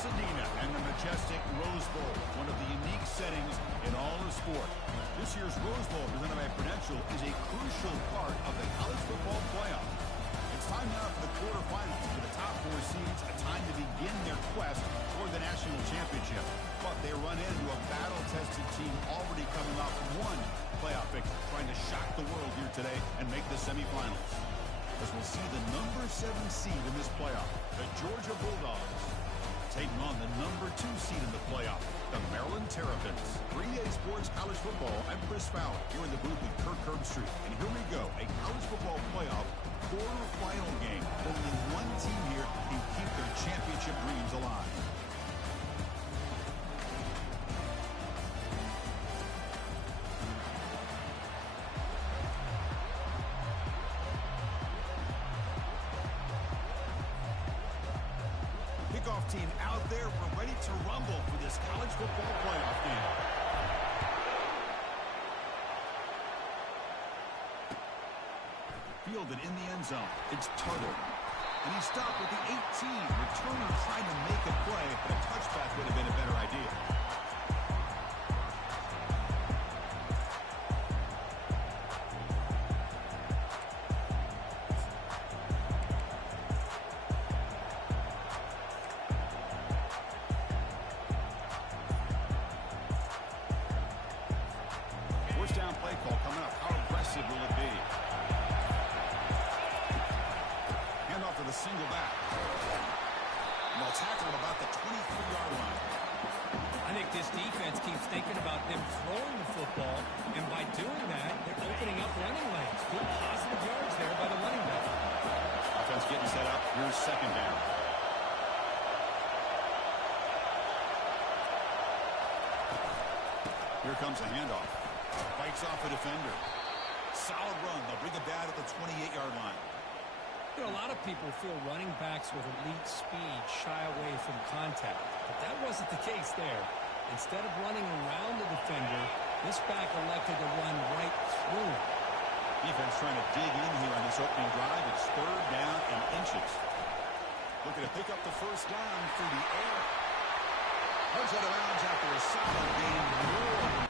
Pasadena and the majestic Rose Bowl, one of the unique settings in all of sport. This year's Rose Bowl, presented by Prudential, is a crucial part of the college football playoff. It's time now for the quarterfinals, for the top four seeds, a time to begin their quest for the national championship. But they run into a battle-tested team already coming off one playoff victory, trying to shock the world here today and make the semifinals. As we'll see the number 7 seed in this playoff, the Georgia Bulldogs, taking on the number 2 seed in the playoff, the Maryland Terrapins. 3A Sports College Football, I'm Chris Fowler, here in the booth with Kirk Herbstreit. And here we go, a college football playoff quarterfinal game. Only one team here can keep their championship dreams alive. Kickoff team out there. We're ready to rumble for this college football playoff game. Fielded in the end zone. It's Tuttle. And he stopped with the 18. Returner trying to make a play, but a touchback would have been a better idea. First down play call coming up. How aggressive will it be? Handoff to the single back. And they'll tackle at about the 23-yard line. I think this defense keeps thinking about them throwing the football, and by doing that, they're opening up running lanes. Good positive yards there by the running back. Offense getting set up. Here's second down. Here comes a handoff. Fights off a defender. Solid run. They'll bring it down at the 28-yard line. You know, a lot of people feel running backs with elite speed shy away from contact, but that wasn't the case there. Instead of running around the defender, this back elected to run right through him. Defense trying to dig in here on this opening drive. It's third down and inches. Looking to pick up the first down through the air. Comes out of bounds after a solid gain.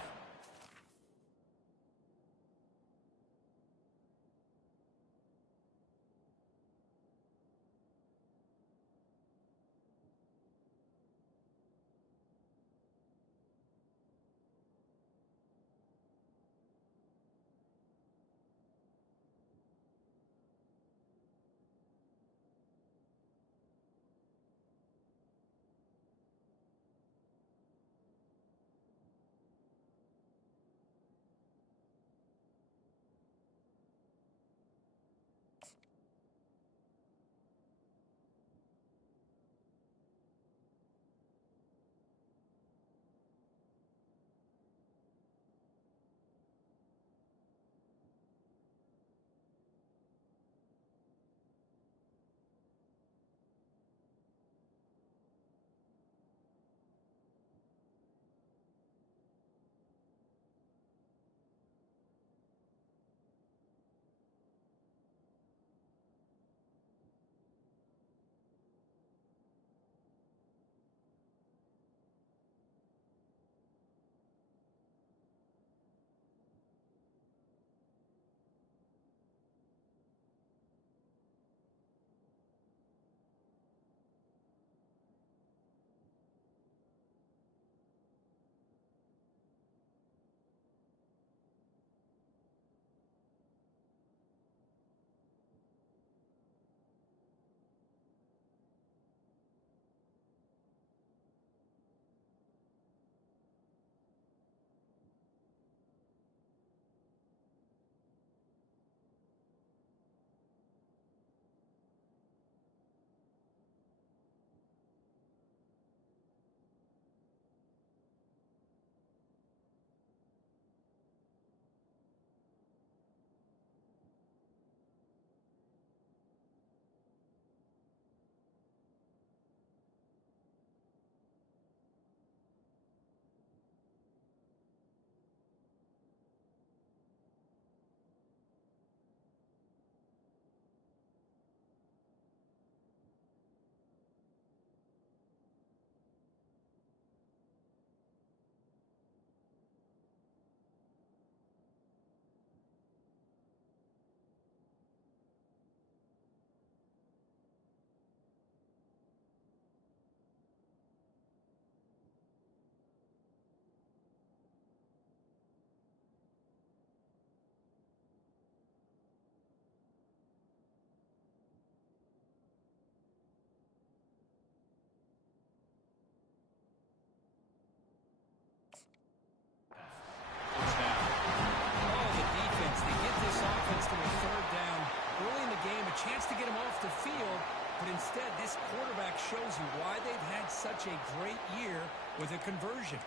chance to get him off the field, but instead this quarterback shows you why they've had such a great year with a conversion.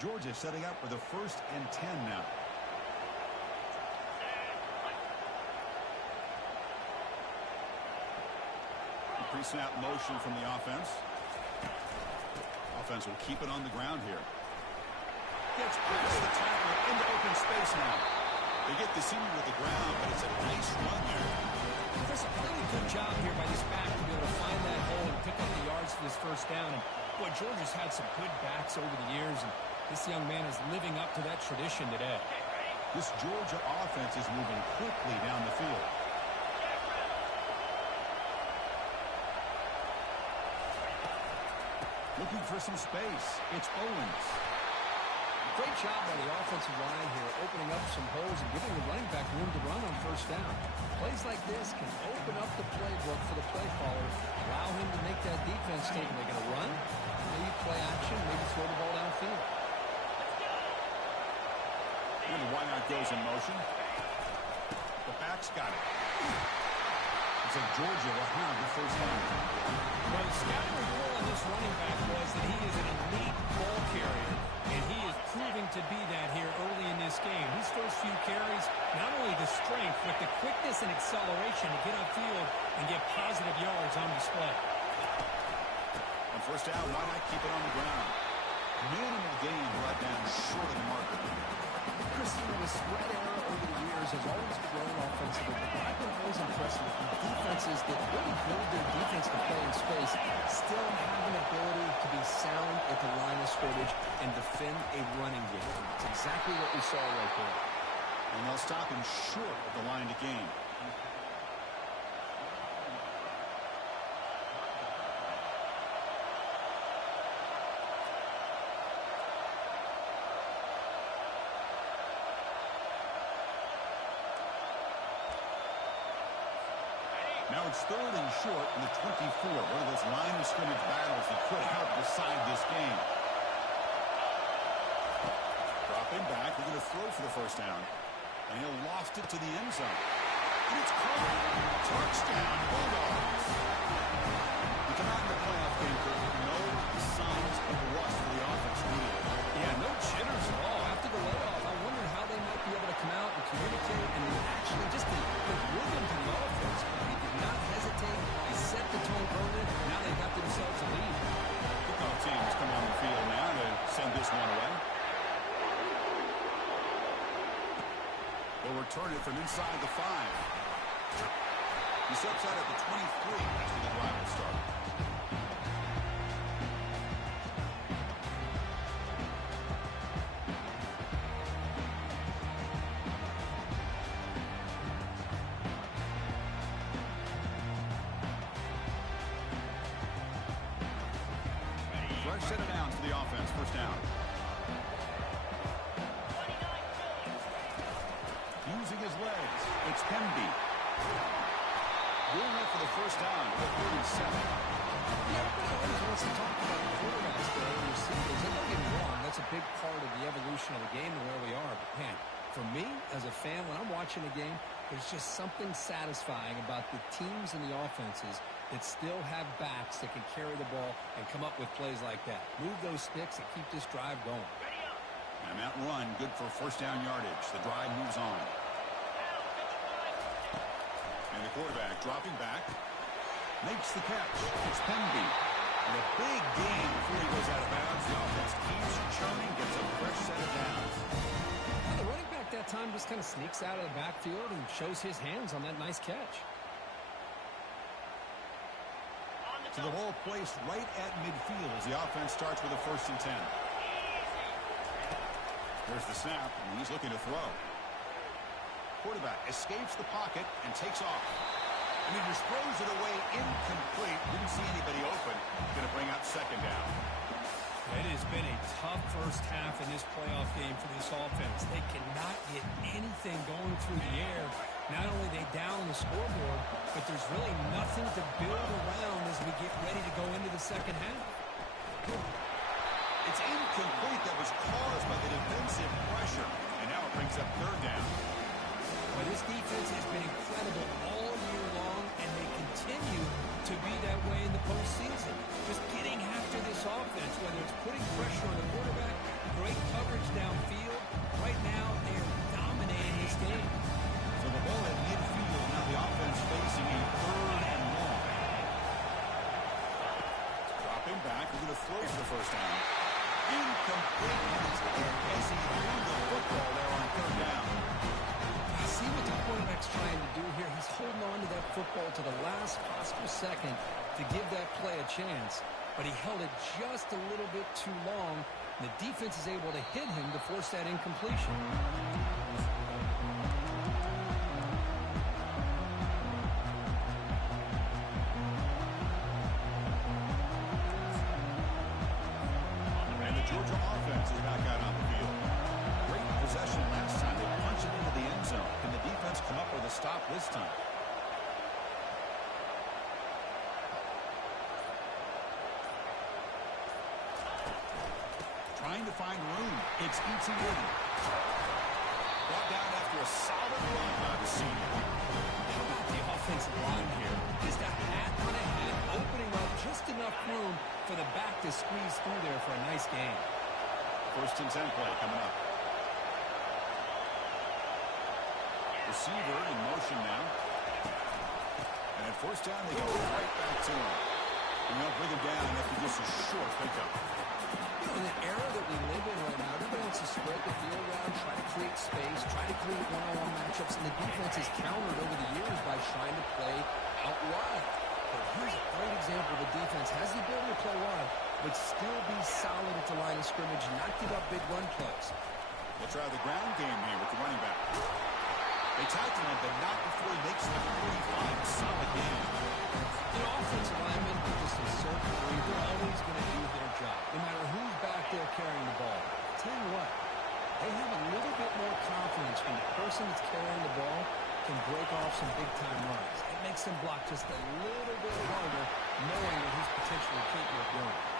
Georgia setting up for the 1st and 10 now. Pre-snap motion from the offense. Offense will keep it on the ground here. Gets past the tackle into open space now. They get the senior with the ground, but it's a nice run there. Chris, a really good job here by this back to be able to find that hole and pick up the yards for this first down. And boy, Georgia's had some good backs over the years, and this young man is living up to that tradition today. This Georgia offense is moving quickly down the field. Looking for some space. It's Owens. Great job by the offensive line here, opening up some holes and giving the running back room to run on first down. Plays like this can open up the playbook for the play caller, allow him to make that defense think they're going to run, maybe play action, maybe throw the ball downfield. And the wideout goes in motion. The back's got it. Looks like Georgia will have the first down. Well, the scouting report on this running back was that he is an elite ball carrier, and he is proving to be that here early in this game. His first few carries, not only the strength, but the quickness and acceleration to get upfield and get positive yards on display. On first down, why not keep it on the ground? Minimal gain brought down short of the marker. Chris, the spread error over the years has always grown offensively, but what I've been always impressed with defenses that really build their defense to play in space still have an ability to be sound at the line of scrimmage and defend a running game. It's exactly what we saw right there. And they'll stop him short of the line to gain. Now it's 3rd and short in the 24. One of those line of scrimmage battles that could help decide this game. Dropping back, we're going to throw for the first down. And he'll lost it to the end zone. And it's caught. Touchdown, Bulldogs. We come out in the playoff game for no signs of rust for the offense needed. Yeah, no jitters at all. After the layoff, I wonder how they might be able to come out and communicate and actually just the rhythm to the offense. They did not hesitate. They set the tone early. Now they got themselves a lead. Kickoff teams come on the field now to send this one away. They'll return it from inside the 5. He steps out at the 23 after the drive will start. Fresh set of downs for the offense. First down. Using his legs. It's Pemby. Doing it for the first down at 37. Yeah, everybody always wants to talk about the quarterbacks there and receivers. And don't get me wrong, that's a big part of the evolution of the game and where we are. But, man, for me, as a fan, when I'm watching a game, there's just something satisfying about the teams and the offenses that still have backs that can carry the ball and come up with plays like that. Move those sticks and keep this drive going. And that run, good for first down yardage. The drive moves on. And the quarterback dropping back. Makes the catch. It's Pemby. And a big gain before he goes out of bounds. The offense keeps churning, gets a fresh set of downs. Well, the running back that time just kind of sneaks out of the backfield and shows his hands on that nice catch. So the ball placed right at midfield as the offense starts with a 1st and 10. There's the snap, and he's looking to throw. Quarterback escapes the pocket and takes off. And he just throws it away incomplete. Didn't see anybody open. Going to bring out second down. It has been a tough first half in this playoff game for this offense. They cannot get anything going through the air. Not only are they down the scoreboard, but there's really nothing to build around as we get ready to go into the second half. It's incomplete. That was caused by the defensive pressure. And now it brings up 3rd down. second to give that play a chance, but he held it just a little bit too long. The defense is able to hit him to force that incompletion. And the Georgia offense is back out on the field. Great possession last time. They punched it into the end zone. Can the defense come up with a stop this time? Trying to find room. It's Ncaa. Brought down after a solid run by the senior. How about the offensive line here? Just a hat on a hat, opening up just enough room for the back to squeeze through there for a nice gain. 1st and 10 play coming up. Receiver in motion now. And at 1st down, they go right back to him. And they'll bring him down after just a short pickup. In the era that we live in right now, everybody wants to spread the field around, try to create space, try to create one-on-one matchups, and the defense has countered over the years by trying to play out wide. But here's a great example. The defense has the ability to play wide, but still be solid at the line of scrimmage, not give up big run plays. They'll try the ground game here with the running back. They tackle him, but not before he makes the 45. Solid game. The offensive linemen are just a certain breed. They're always going to do their job, no matter who's back there carrying the ball. I'll tell you what, they have a little bit more confidence when the person that's carrying the ball can break off some big-time runs. It makes them block just a little bit harder, knowing that he's potentially capable of doing it.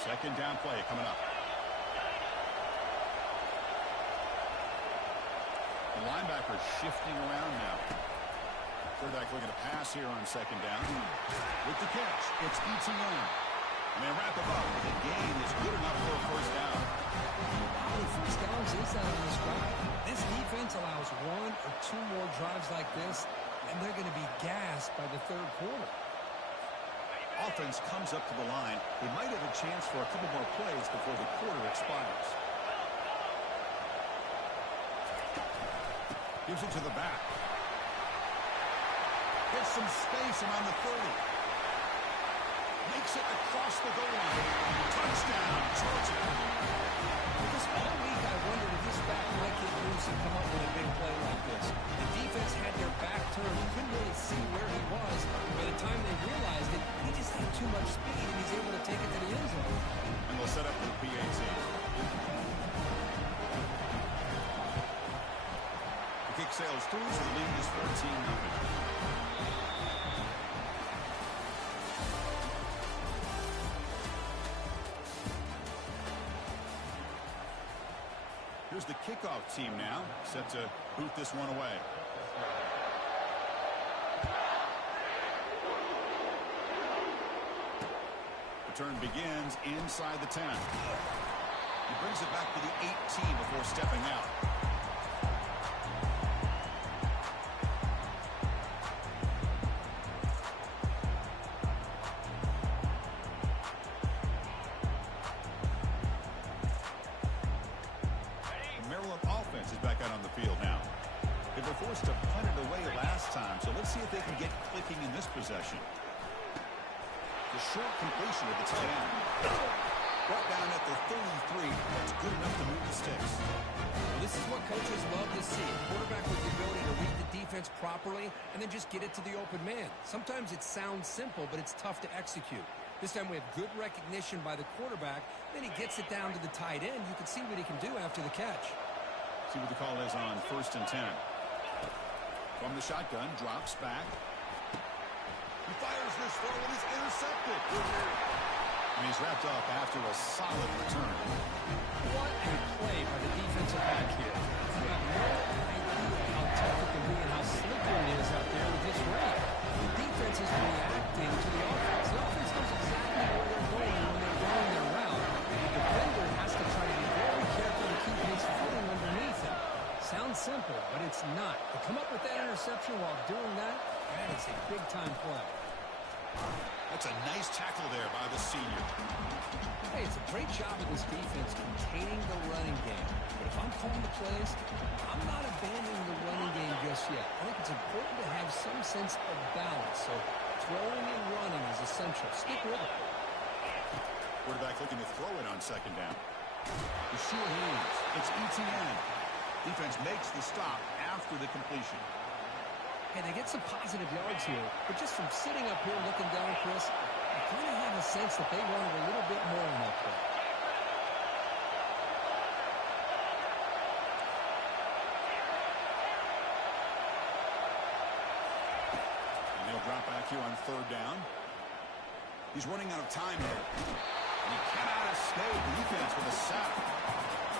Second down play coming up. The linebacker shifting around now. Quarterback looking to pass here on 2nd down. With the catch, it's Ncaa. And they wrap him up. The gain is good enough for a 1st down. How many 1st downs is that on this drive? This defense allows 1 or 2 more drives like this, and they're going to be gassed by the 3rd quarter. Offense comes up to the line. They might have a chance for a couple more plays before the quarter expires. Gives it to the back. Gets some space around the 30. Makes it across the goal line. Touchdown, Georgia. Because all week I wondered if this back might get loose and come up with a big play like this. The defense had their back turned. You couldn't really see where he was. By the time they realized it, he just had too much speed, and he's able to take it to the end zone. And they'll set up the PAT. The kick sails through, so the lead is 14-0. Here's the kickoff team now, set to boot this one away. Return begins inside the 10. He brings it back to the 18 before stepping out. Is back out on the field now. They were forced to punt it away last time, so let's see if they can get clicking in this possession. The short completion of the tight end. Brought down at the 33. That's good enough to move the sticks. Well, this is what coaches love to see. A quarterback with the ability to read the defense properly and then just get it to the open man. Sometimes it sounds simple, but it's tough to execute. This time we have good recognition by the quarterback. Then he gets it down to the tight end. You can see what he can do after the catch. See what the call is on 1st and 10. From the shotgun, drops back. He fires this throw and is intercepted. And he's wrapped up after a solid return. What a play by the defensive back here. You have no idea how tough it can be and how slippery it is out there with this rain. The defense is reacting to the offense. The offense knows exactly where they're going when they're running their route. The defender has to try to be very careful to keep his footing underneath him. Sounds simple, but it's not. To come up with that interception while doing that, That is a big-time play. That's a nice tackle there by the senior. Hey, it's a great job of this defense containing the running game. But if I'm calling the plays, I'm not abandoning the running game just yet. I think it's important to have some sense of balance. So throwing and running is essential. Stick with it. Quarterback looking to throw it on second down. The sure hands. It's Ncaa. Defense makes the stop after the completion. Hey, they get some positive yards here, but just from sitting up here looking down, Chris, I kind of have a sense that they wanted a little bit more on that play. And they'll drop back here on third down. He's running out of time here. And he cannot escape the defense with a sack.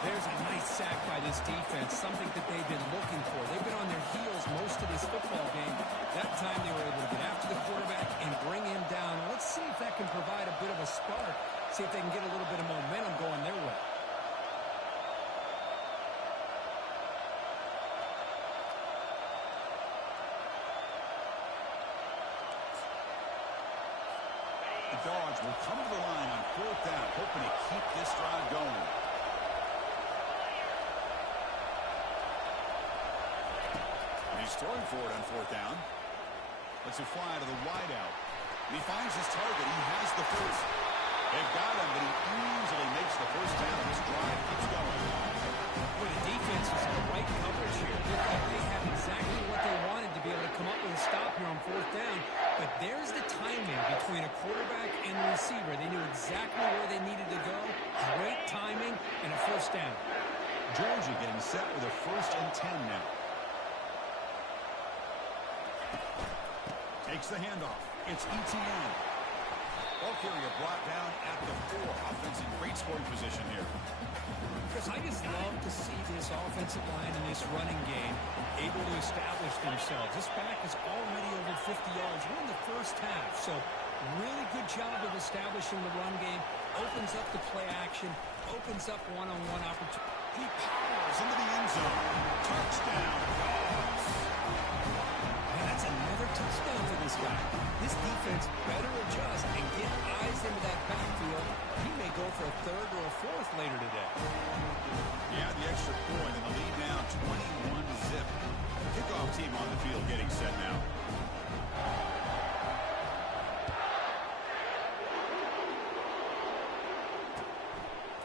There's a nice sack by this defense, something that they've been looking for. They've been on their heels most of this football game. That time they were able to get after the quarterback and bring him down. Let's see if that can provide a bit of a spark, see if they can get a little bit of momentum going their way. The Dogs will come to the line on fourth down, hoping to keep this drive going. He's throwing for it on fourth down. Lets it fly to the wideout. And he finds his target. He has the first. They've got him, but he easily makes the first down. This drive keeps going. Well, the defense is in the right coverage here. Looked like they had exactly what they wanted to be able to come up with a stop here on fourth down. But there's the timing between a quarterback and the receiver. They knew exactly where they needed to go. Great timing and a first down. Georgia getting set with a 1st and 10 now. Takes the handoff. It's Ncaa. Ball carrier brought down at the 4. Offense in great scoring position here. Chris, I just love to see this offensive line and this running game able to establish themselves. This back is already over 50 yards. We're in the first half, so really good job of establishing the run game. Opens up the play action, opens up one-on-one opportunity. He powers into the end zone. Touchdown, Dogs. Man, that's another touchdown for this guy. This defense better adjust and get eyes into that backfield. He may go for a 3rd or a 4th later today. Yeah, the extra point and the lead now 21-zip. Kickoff team on the field getting set now.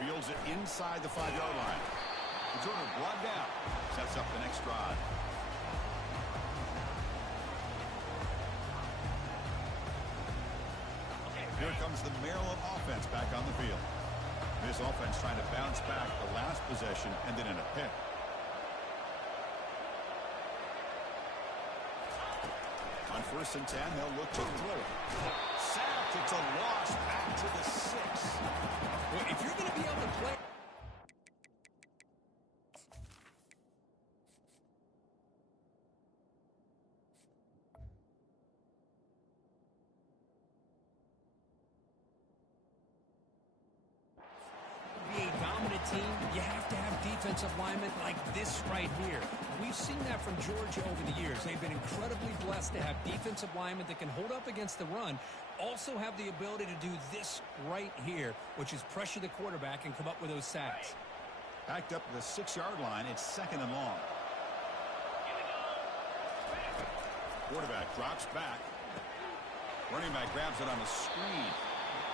Fields it inside the 5-yard line. Returner brought down. Sets up the next drive. Here comes the Maryland offense back on the field. This offense trying to bounce back. The last possession ended in a pick. On 1st and 10, they'll look to throw it. Sacked. It's a loss back to the 6. Well, if you're going to be able to play... team, you have to have defensive linemen like this right here. We've seen that from Georgia over the years. They've been incredibly blessed to have defensive linemen that can hold up against the run, also have the ability to do this right here, which is pressure the quarterback and come up with those sacks. Backed up to the 6-yard line. It's 2nd and long. Quarterback drops back. Running back grabs it on the screen.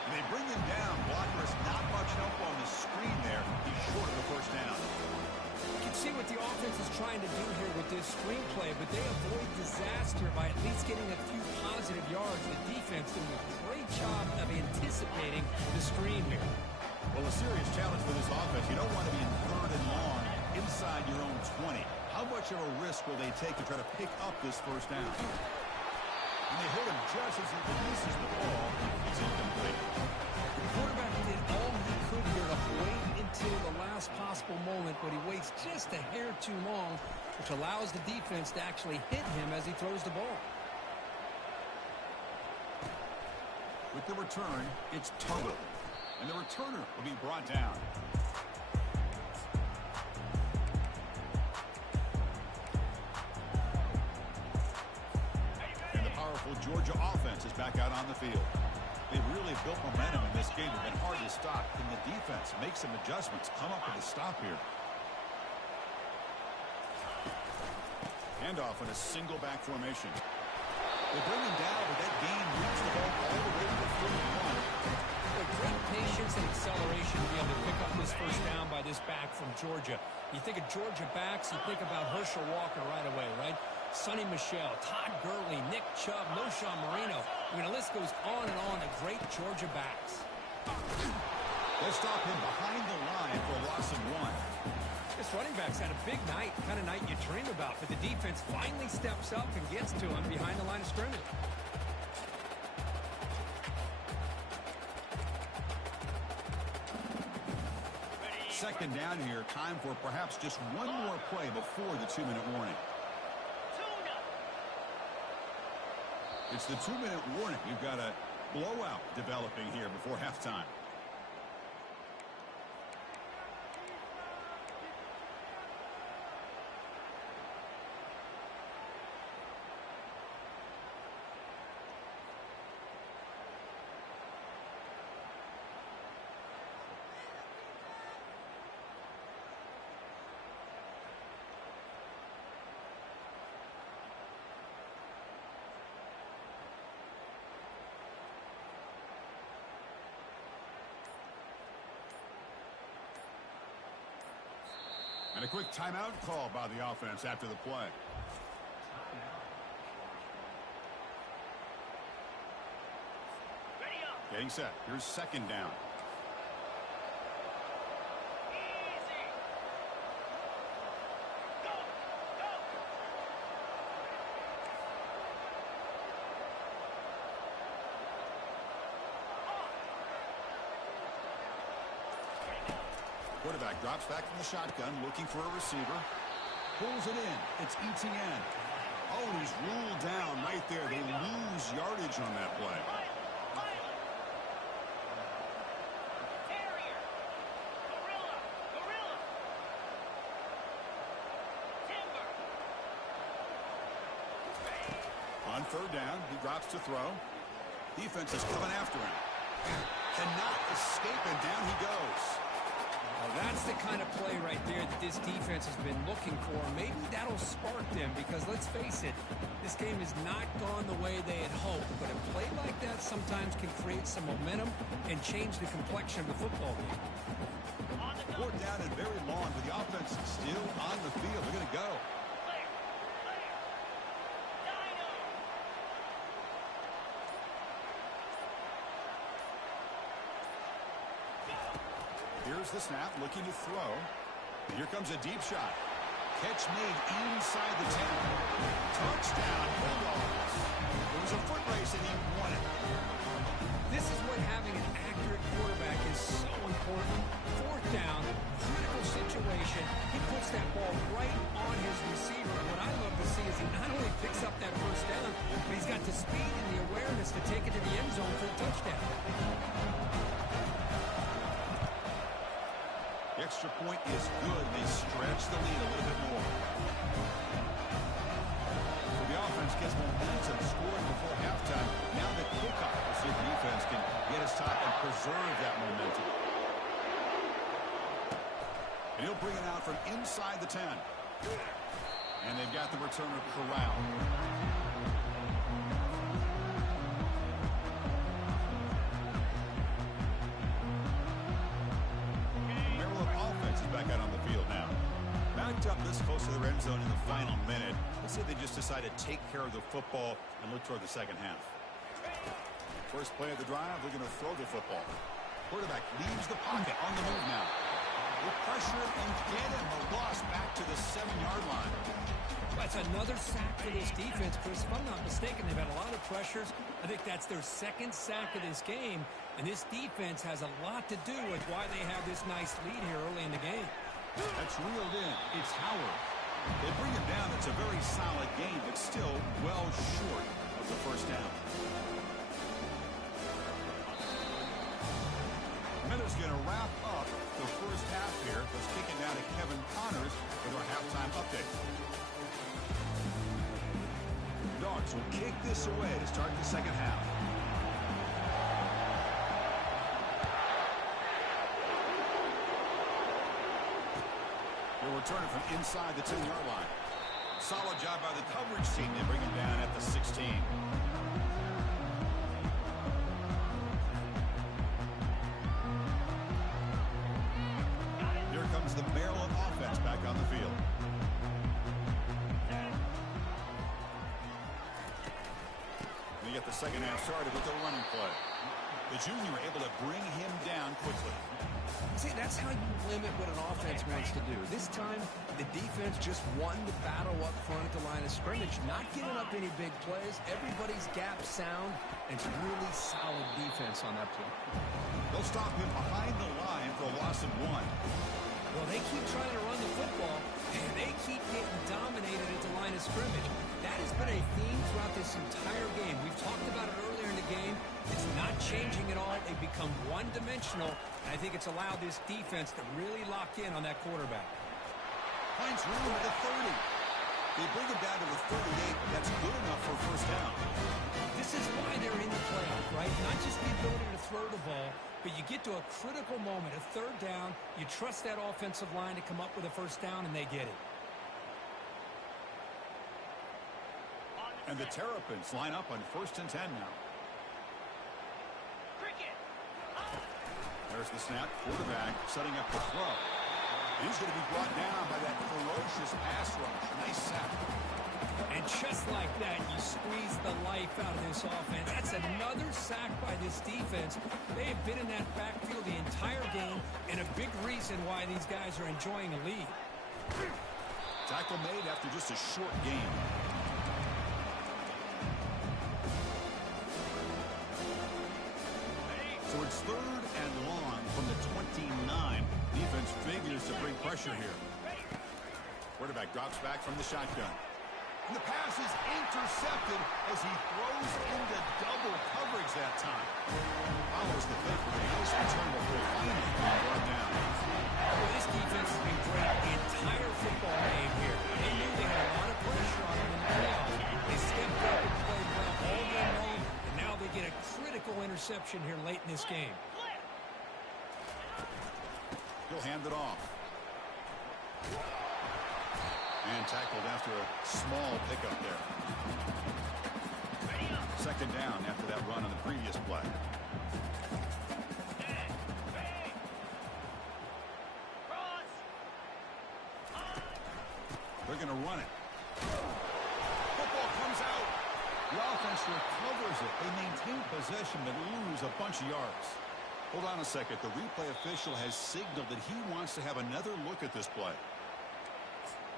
And they bring him down. Blocker is not much help on the screen there. He's short of the first down. You can see what the offense is trying to do here with this screenplay, but they avoid disaster by at least getting a few positive yards. The defense doing a great job of anticipating the screen here. Well, a serious challenge for this offense. You don't want to be in 3rd and long inside your own 20. How much of a risk will they take to try to pick up this first down? And they hit him just as he releases the ball. It's incomplete. The quarterback did all he could here to wait until the last possible moment, but he waits just a hair too long, which allows the defense to actually hit him as he throws the ball. With the return, it's Tuttle. And the returner will be brought down. Georgia offense is back out on the field. They've really built momentum in this game. They've been hard to stop. Can the defense make some adjustments, come up with a stop here? Handoff in a single back formation. They bring him down, but that gain moves the ball all the way to the 41. With great patience and acceleration to be able to pick up this first down by this back from Georgia. You think of Georgia backs, you think about Herschel Walker right away, right? Sonny Michel, Todd Gurley, Nick Chubb, Noshawn Marino. I mean, the list goes on and on of great Georgia backs. They stop him behind the line for a loss of 1. This running back's had a big night, kind of night you dream about, but the defense finally steps up and gets to him behind the line of scrimmage. Second down here, time for perhaps just one more play before the 2-minute warning. It's the 2-minute warning. You've got a blowout developing here before halftime. And a quick timeout call by the offense after the play. Getting set. Here's second down. Quarterback drops back from the shotgun, looking for a receiver. Pulls it in. It's Ncaa. Oh, and he's ruled down right there. They lose yardage on that play. On third down, he drops to throw. Defense is coming after him. Cannot escape, and down he goes. Well, that's the kind of play right there that this defense has been looking for. Maybe that'll spark them because, let's face it, this game has not gone the way they had hoped. But a play like that sometimes can create some momentum and change the complexion of the football game. Fourth down and very long, but the offense is still on the field. They're going to go. Here's the snap, looking to throw. Here comes a deep shot. Catch made inside the 10. Touchdown, Bulldogs. It was a foot race, and he won it. This is what having an accurate quarterback is so important. Fourth down, critical situation. He puts that ball right on his receiver. What I love to see is he not only picks up that first down, but he's got the speed and the awareness to take it to the end zone for a touchdown. The extra point is good. They stretch the lead a little bit more. So the offense gets momentum, scoring before halftime. Now the kickoff. We'll see if the defense can get a stop and preserve that momentum. And he'll bring it out from inside the 10. And they've got the returner corralled. Back out on the field now. Backed up this close to the red zone in the final minute. Let's say they just decide to take care of the football and look toward the second half. First play of the drive, they're going to throw the football. Quarterback leaves the pocket on the move now. They pressure it and get him. A loss back to the 7-yard line. That's another sack for this defense, Chris. If I'm not mistaken, they've had a lot of pressures. I think that's their second sack of this game. And this defense has a lot to do with why they have this nice lead here early in the game. That's reeled in. It's Howard. They bring him down. It's a very solid game, but still well short of the first down. Minute's going to wrap up the first half here. Let's kick it down to Kevin Connors with our halftime update. Dogs offense will kick this away to start the second half. He'll return it from inside the 10-yard line. Solid job by the coverage team. They bring him down at the 16. Here comes the Maryland offense back on the field. We get the second half started with a running play. The junior able to bring him down quickly. See, that's how you limit what an offense wants to do. This time, the defense just won the battle up front at the line of scrimmage, not giving up any big plays. Everybody's gap sound, and it's really solid defense on that play. They'll stop him behind the line for a loss of 1. Well, they keep trying to run the football, and they keep getting dominated at the line of scrimmage. That has been a theme throughout this entire game. We've talked about it earlier in the game. It's not changing at all. They've become one-dimensional, and I think it's allowed this defense to really lock in on that quarterback. Finds room at the 30. They bring him down to the 38. That's good enough for a first down. This is why they're in the playoff, right? Not just the ability to throw the ball, but you get to a critical moment, a third down. You trust that offensive line to come up with a first down, and they get it. And the Terrapins line up on 1st and 10 now. There's the snap. Quarterback setting up the throw. He's going to be brought down by that ferocious pass rush. Nice sack. And just like that, you squeeze the life out of this offense. That's another sack by this defense. They have been in that backfield the entire game, and a big reason why these guys are enjoying a lead. Tackle made after just a short game. So it's 3rd and long from the 29. Defense figures to bring pressure here. Quarterback drops back from the shotgun. And the pass is intercepted as he throws into double coverage that time. Follows the fake with a nice return before finally being brought down. Well, this defense has been great the entire football game here. They knew they had a lot of pressure on them in the playoffs. They stepped up and played well all game long, and now they get a critical interception here late in this game. He'll hand it off. And tackled after a small pickup there. 2nd down after that run on the previous play. They're going to run it. Football comes out. The offense recovers it. They maintain possession but lose a bunch of yards. Hold on a second. The replay official has signaled that he wants to have another look at this play.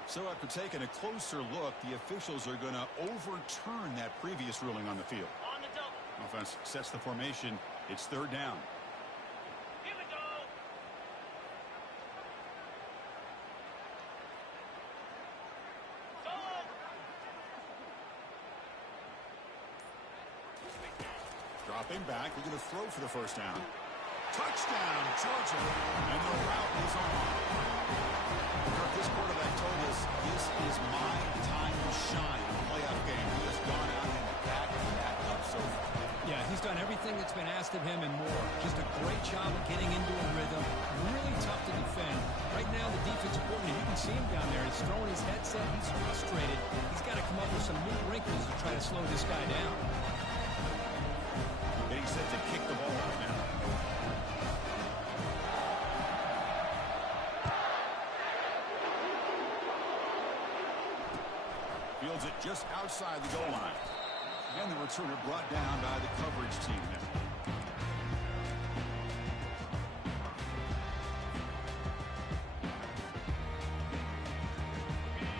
So after taking a closer look, the officials are going to overturn that previous ruling on the field. On the double. Offense sets the formation. It's 3rd down. Here we go. Dropping back. We're going to throw for the first down. Touchdown, Georgia. And the route is on. This quarterback told us this is my time to shine in a playoff game. He has gone out and back up so far. Yeah, he's done everything that's been asked of him and more. Just a great job of getting into a rhythm. Really tough to defend. Right now, the defensive coordinator, you can see him down there. He's throwing his headset. He's frustrated. He's got to come up with some new wrinkles to try to slow this guy down. Getting set to kick the ball right now. Fields it just outside the goal line. And the returner brought down by the coverage team there.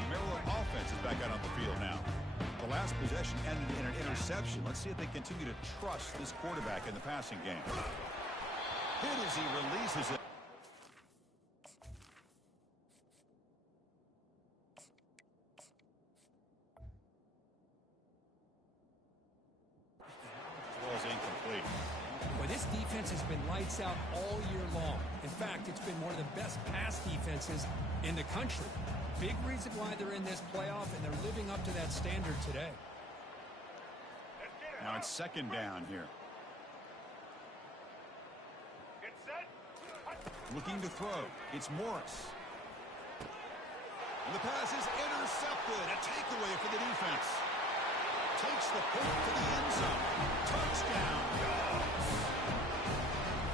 Maryland offense is back out on the field now. The last possession ended in an interception. Let's see if they continue to trust this quarterback in the passing game. Hit as he releases it. Incomplete. Boy, this defense has been lights out all year long. In fact, it's been one of the best pass defenses in the country. Big reason why they're in this playoff, and they're living up to that standard today. Now it's second down here. Get set. Looking to throw. It's Morris. And the pass is intercepted. A takeaway for the defense. Takes the pick to the end zone. Touchdown, Dogs.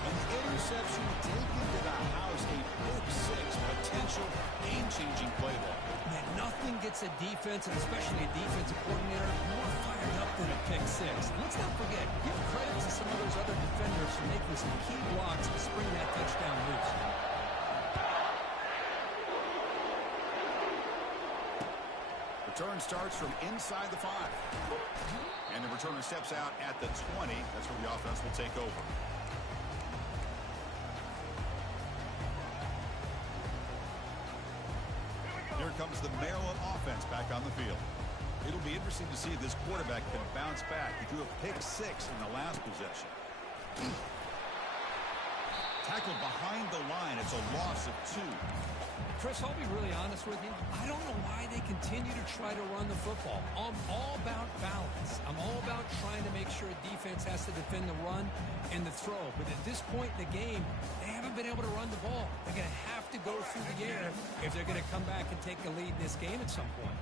And the interception taken to the house. A pick six. Potential game-changing play there. Man, nothing gets a defense, and especially a defensive coordinator, more fired up than a pick six. And let's not forget, give credit to some of those other defenders for making some key blocks to spring that touchdown loose. Return starts from inside the 5. And the returner steps out at the 20. That's where the offense will take over. Here comes the Maryland offense back on the field. It'll be interesting to see if this quarterback can bounce back. He threw a pick six in the last possession. Tackled behind the line. It's a loss of 2. Chris, I'll be really honest with you. I don't know why they continue to try to run the football. I'm all about balance. I'm all about trying to make sure a defense has to defend the run and the throw. But at this point in the game, they haven't been able to run the ball. They're going to have to go through the air if they're going to come back and take a lead in this game at some point.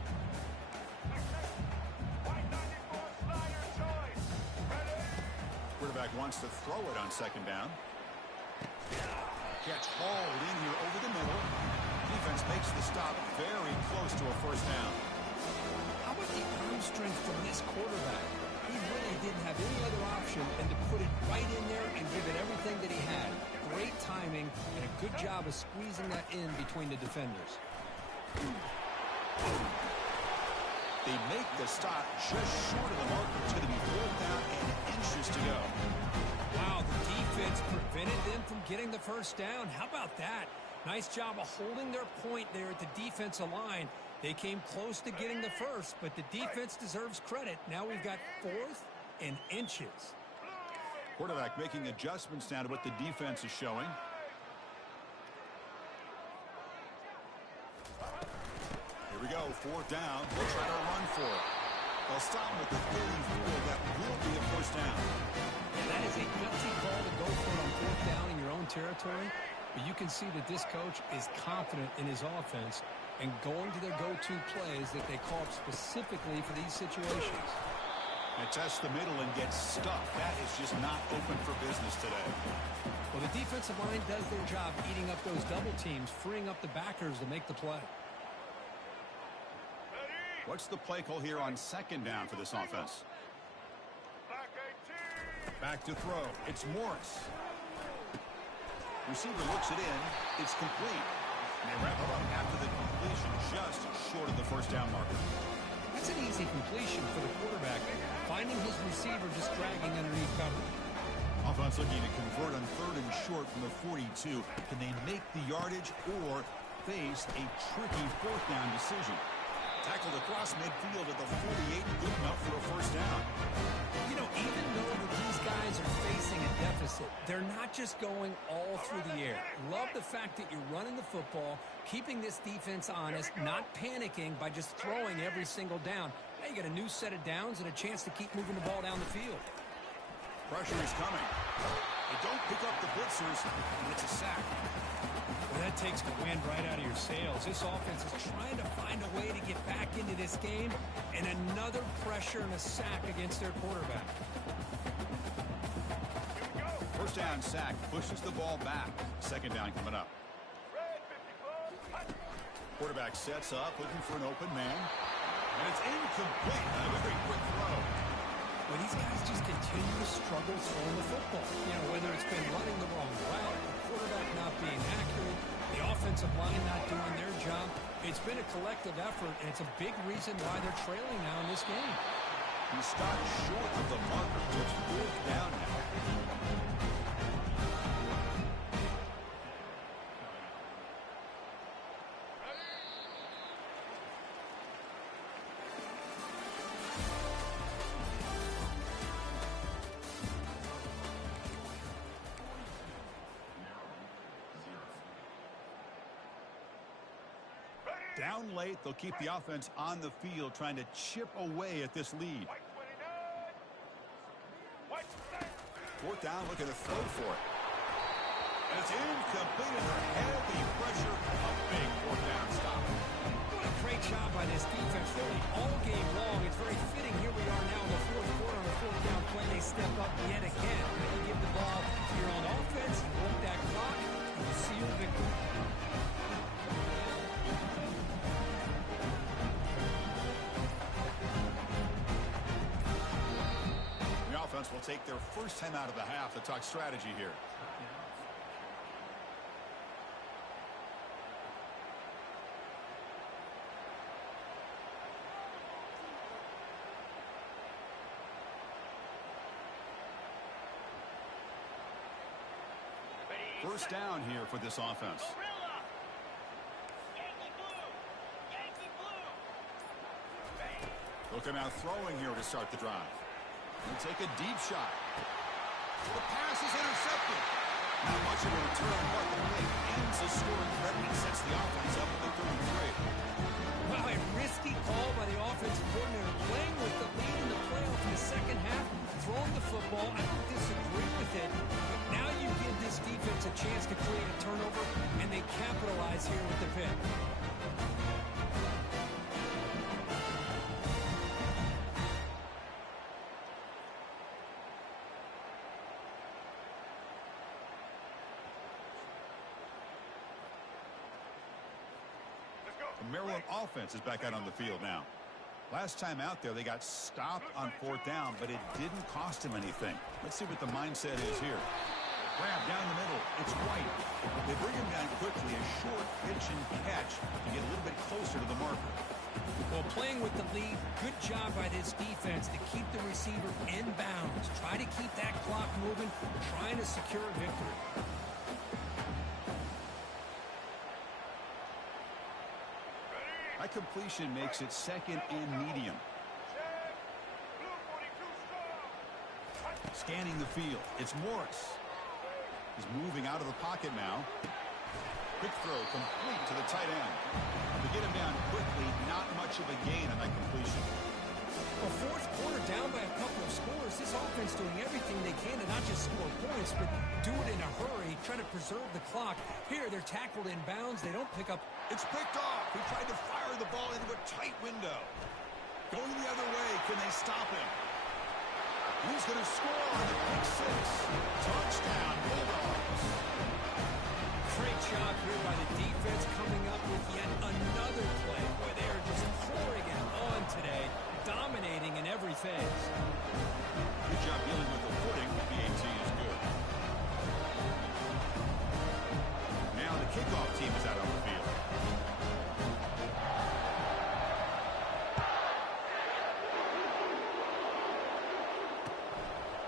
Quarterback wants to throw it on second down. Catch hauled in here over the middle. Defense makes the stop very close to a first down. How about the arm strength from this quarterback? He really didn't have any other option than to put it right in there and give it everything that he had. Great timing and a good job of squeezing that in between the defenders. They make the stop just short of the marker. It's going to be 4th down and inches to go. Wow, the defense prevented them from getting the first down. How about that? Nice job of holding their point there at the defensive line. They came close to getting the first, but the defense deserves credit. Now we've got 4th and inches. Quarterback making adjustments now to what the defense is showing. Here we go, 4th down. They'll try to run for it. They'll stop him with the 34. That will be a first down. Yeah, that is a gutsy call to go for it on 4th down in your own territory. But you can see that this coach is confident in his offense and going to their go-to plays that they call specifically for these situations. They test the middle and get stuffed. That is just not open for business today. Well, the defensive line does their job eating up those double teams, freeing up the backers to make the play. What's the play call here on second down for this offense? Back to throw. It's Morris. Receiver looks it in. It's complete. And they wrap it up after the completion just short of the first down marker. That's an easy completion for the quarterback, finding his receiver just dragging underneath cover. Offense looking to convert on 3rd and short from the 42. Can they make the yardage or face a tricky 4th down decision? Tackled across midfield at the 48. Good enough for a first down. You know, even though that these guys are facing a deficit, they're not just going all through the air. Love the fact that you're running the football, keeping this defense honest, not panicking by just throwing every single down. Now you got a new set of downs and a chance to keep moving the ball down the field. Pressure is coming. They don't pick up the blitzers, and it's a sack. Well, that takes the wind right out of your sails. This offense is trying to find a way to get back into this game, and another pressure and a sack against their quarterback. First down sack pushes the ball back. Second down coming up. Quarterback sets up, looking for an open man. And it's incomplete. A very quick throw. Well, these guys just continue to struggle throwing the football. You know, whether it's been running the wrong route, the quarterback not being accurate, the offensive line not doing their job. It's been a collective effort, and it's a big reason why they're trailing now in this game. He stopped short of the marker. It's 4th down now. Down late, they'll keep the offense on the field trying to chip away at this lead. Fourth down, looking to throw for it. And it's incomplete under heavy pressure. A big fourth down stop. What a great job by this defense, really all game long. It's very fitting. Here we are now in the fourth quarter on a fourth down play. They step up yet again. You give the ball to your own offense, you work that clock, and you see your victory. The offense will take their first time out of the half to talk strategy here. First down here for this offense. Gorilla. Yankee blue. Yankee blue. They'll come out throwing here to start the drive. They'll take a deep shot. The pass is intercepted. Not much of a return, but the play ends the scoring threat and sets the offense up at the 33. Wow, a risky call by the offensive coordinator, playing with the lead in the playoff in the second half, throwing the football. I don't disagree with it, but now you give this defense a chance to create a turnover, and they capitalize here with the pick. The Maryland offense is back out on the field now. Last time out there, they got stopped on fourth down, but it didn't cost him anything. Let's see what the mindset is here. Grab down the middle. It's White. They bring him down quickly, a short pitch and catch to get a little bit closer to the marker. Well, playing with the lead, good job by this defense to keep the receiver in bounds. Try to keep that clock moving, trying to secure a victory. That completion makes it second and medium. Scanning the field. It's Morris. He's moving out of the pocket now. Quick throw complete to the tight end. They get him down quickly. Not much of a gain on that completion. Well, fourth quarter down by a couple of scores. This offense doing everything they can to not just score points, but do it in a hurry, try to preserve the clock. Here, they're tackled in bounds. They don't pick up. It's picked off. He tried to fire the ball into a tight window. Going the other way. Can they stop him? And he's going to score on the pick six. Touchdown, Bulldogs. Great job here by the defense coming up with yet another play. Boy, they are just pouring it on today, dominating in every phase. Good job dealing with the footing. PAT is good. Now the kickoff team is out on the field.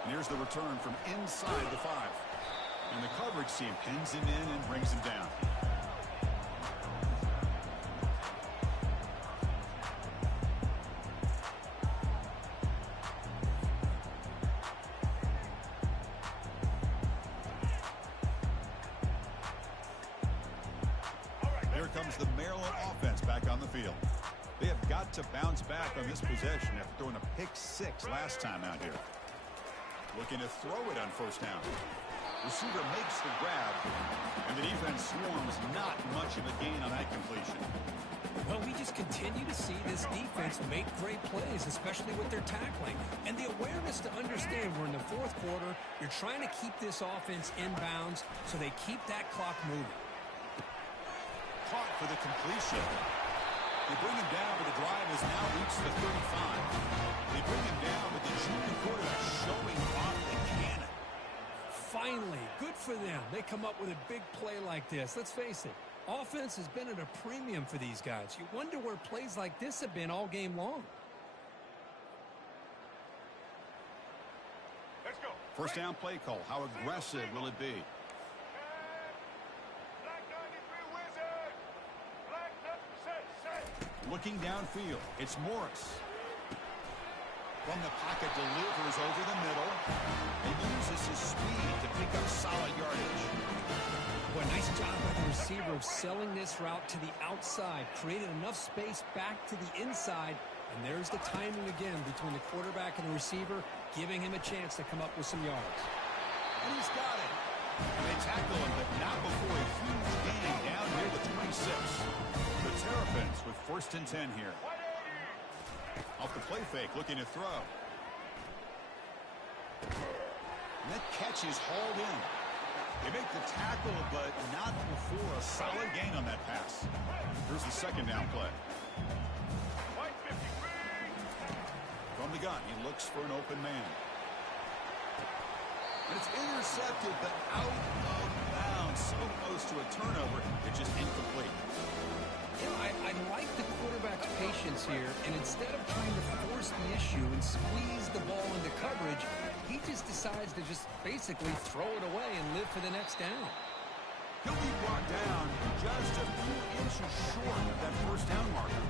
And here's the return from inside the 5. And the coverage team pins him in and brings him down. Here comes the Maryland offense back on the field. They have got to bounce back on this possession after throwing a pick 6 last time out here. Looking to throw it on first down. Receiver makes the grab, and the defense swarms. Not much of a gain on that completion. Well, we just continue to see this defense make great plays, especially with their tackling. And the awareness to understand we're in the fourth quarter, you're trying to keep this offense in bounds so they keep that clock moving. Caught for the completion. They bring him down, but the drive has now reached the 35. They bring him down, but the junior quarterback showing off the cannon. Finally, good for them. They come up with a big play like this. Let's face it, offense has been at a premium for these guys. You wonder where plays like this have been all game long. Let's go. First down play call. How aggressive will it be? Black 93 Wizard. Black set. Looking downfield. It's Morris. From the pocket, delivers over the middle and uses his speed to pick up solid yardage. Boy, nice job by the receiver of selling this route to the outside. Created enough space back to the inside. And there's the timing again between the quarterback and the receiver, giving him a chance to come up with some yards. And he's got it. And they tackle him, but not before a huge gain down near the 26. The Terrapins with 1st and 10 here. Off the play fake, looking to throw. And that catch is hauled in. They make the tackle, but not before a solid gain on that pass. Here's the 2nd down play. From the gun, he looks for an open man. And it's intercepted, but out of bounds. So close to a turnover, it's just incomplete. You know, I like the quarterback's patience here, and instead of trying to force the issue and squeeze the ball into coverage, he just decides to just basically throw it away and live for the next down. He'll be brought down just a few inches short of that 1st down marker.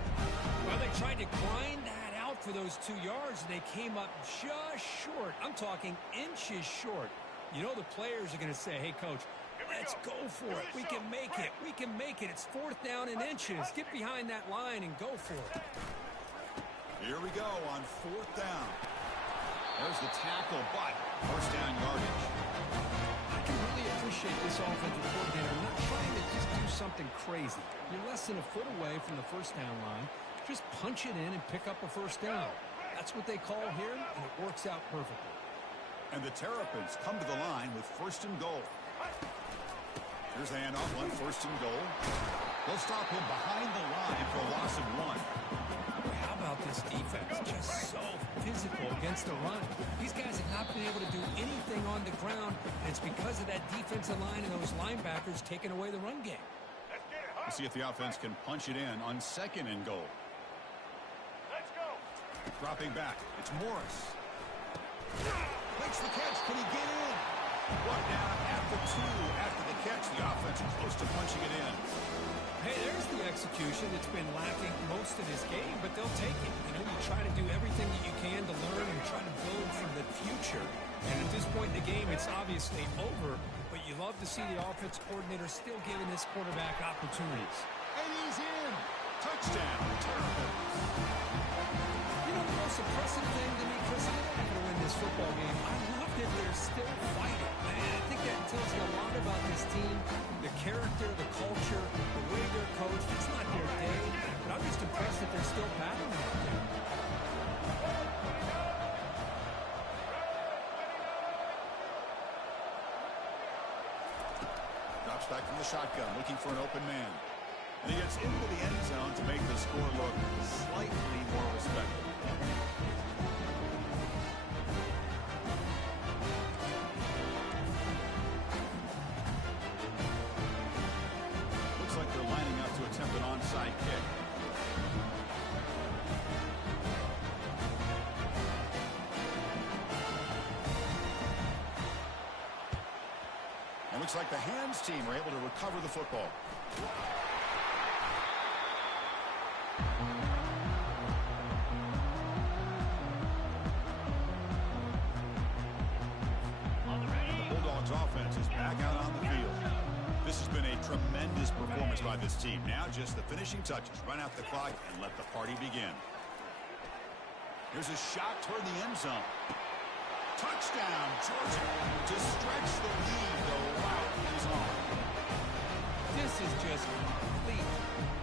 Well, they tried to grind that out for those 2 yards, and they came up just short. I'm talking inches short. You know the players are going to say, hey, Coach, let's go for it. We can make it. We can make it. It's 4th down in inches. Get behind that line and go for it. Here we go on 4th down. There's the tackle, but 1st down yardage. I can really appreciate this offensive coordinator not trying to just do something crazy. You're less than a foot away from the 1st down line. Just punch it in and pick up a 1st down. That's what they call here, and it works out perfectly. And the Terrapins come to the line with 1st and goal. Here's the handoff on 1st and goal. They'll stop him behind the line for a loss of 1. How about this defense? Just so physical against the run. These guys have not been able to do anything on the ground, and it's because of that defensive line and those linebackers taking away the run game. We'll see if the offense can punch it in on 2nd and goal. Let's go. Dropping back, it's Morris. Makes the catch. Can he get in? Brought down after 2 after the catch. The offense close to punching it in. Hey, there's the execution that's been lacking most of this game, but they'll take it. You know, you try to do everything that you can to learn and try to build for the future. And at this point in the game, it's obviously over, but you love to see the offense coordinator still giving this quarterback opportunities. And he's in. Touchdown, Terrapins. You know, the most impressive thing to me, Chris, they're not going to win this football game. I love that they're still fighting. And I think that tells you a lot about this team, the character, the culture, the way they're coached. It's not their day, but I'm just impressed that they're still battling out there. Drops back from the shotgun, looking for an open man. And he gets into the end zone to make the score look slightly more respectable. Looks like they're lining up to attempt an onside kick. And looks like the hands team are able to recover the football. The Bulldogs offense is back out on the field. This has been a tremendous performance by this team. Now just the finishing touches. Run out the clock and let the party begin. Here's a shot toward the end zone. Touchdown, Georgia. To stretch the lead, the route is on. This is just complete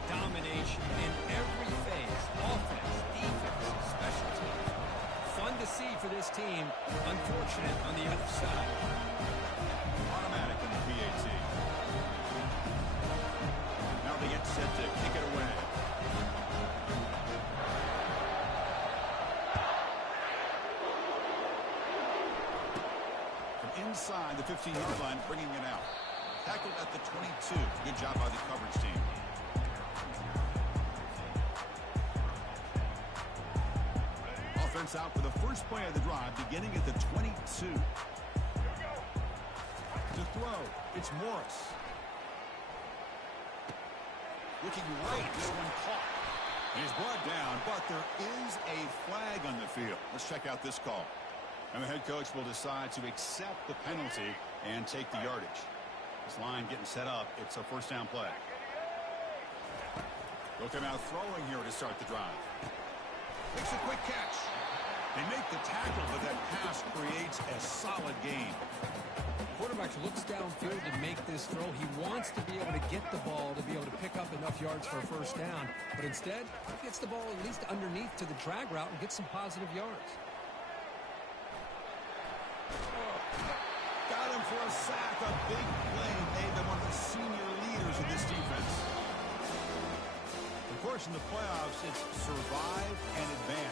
domination in every phase. Offense, defense, special teams. Fun to see for this team. Unfortunate on the other side. Automatic in the PAT. Now they get set to kick it away. Inside the 15-yard line, bringing it out. Tackled at the 22. Good job by the coverage team. Offense out for the first play of the drive, beginning at the 22. To throw, it's Morris. Looking right, this one caught. He's brought down, but there is a flag on the field. Let's check out this call. And the head coach will decide to accept the penalty and take the yardage. This line getting set up. It's a first down play. They'll come out throwing here to start the drive. Makes a quick catch. They make the tackle, but that pass creates a solid gain. Quarterback looks downfield to make this throw. He wants to be able to get the ball to be able to pick up enough yards for a first down. But instead, he gets the ball at least underneath to the drag route and gets some positive yards. Got him for a sack. A big play made them one of the senior leaders of this defense. Of course, in the playoffs, it's survive and advance.